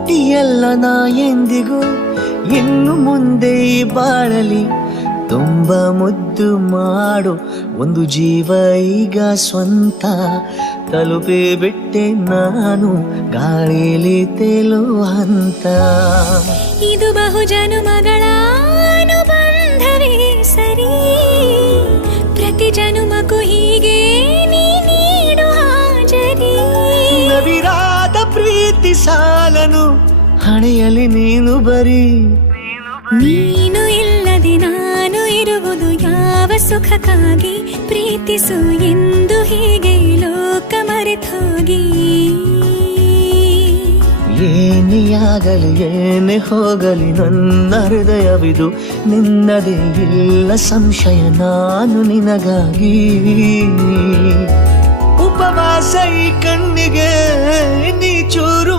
ಒಂಟಿಯಲ್ಲ ನಾ ಎಂದಿಗೂ ಇನ್ನು ಮುಂದೆ ಬಾಳಲಿ ತುಂಬ ಮುದ್ದು ಮಾಡು ಒಂದು ಜೀವ ಈಗ ಸ್ವಂತ ತಲುಪೇ ಬಿಟ್ಟೆ ನಾನು ಗಾಳಿಲಿ ತೇಲುವ ಹಂತ ಇದು ಬಹು ಜನುಮಗಳ ಅನುಬಂಧವೇ ಸರಿ ಪ್ರತಿ ಜನುಮಕ್ಕೂ ಹೀಗೆ ನೀ ನೀಡು ಹಾಜರಿ ನವಿರಾದ ಪ್ರೀತಿ ಸಾಲನು ಹಣೆಯಲ್ಲಿ ನೀನು ಬರೀ ನೀನು ಇಲ್ಲದೆ ನಾನು ಇರುವುದು ಯಾವ ಸುಖಕ್ಕಾಗಿ ಪ್ರೀತಿಸು ಎಂದು ಹೀಗೆ ಲೋಕ ಮರೆತೋಗಿ ಏನಿಯಾಗಲಿ ಏನೇ ಹೋಗಲಿ ನನ್ನ ಹೃದಯವಿದು ನಿನ್ನದೇ ಇಲ್ಲ ಸಂಶಯ ನಾನು ನಿನಗಾಗಿ ಉಪವಾಸ ಈ ಕಣ್ಣಿಗೆ ನೀ ಚೂರು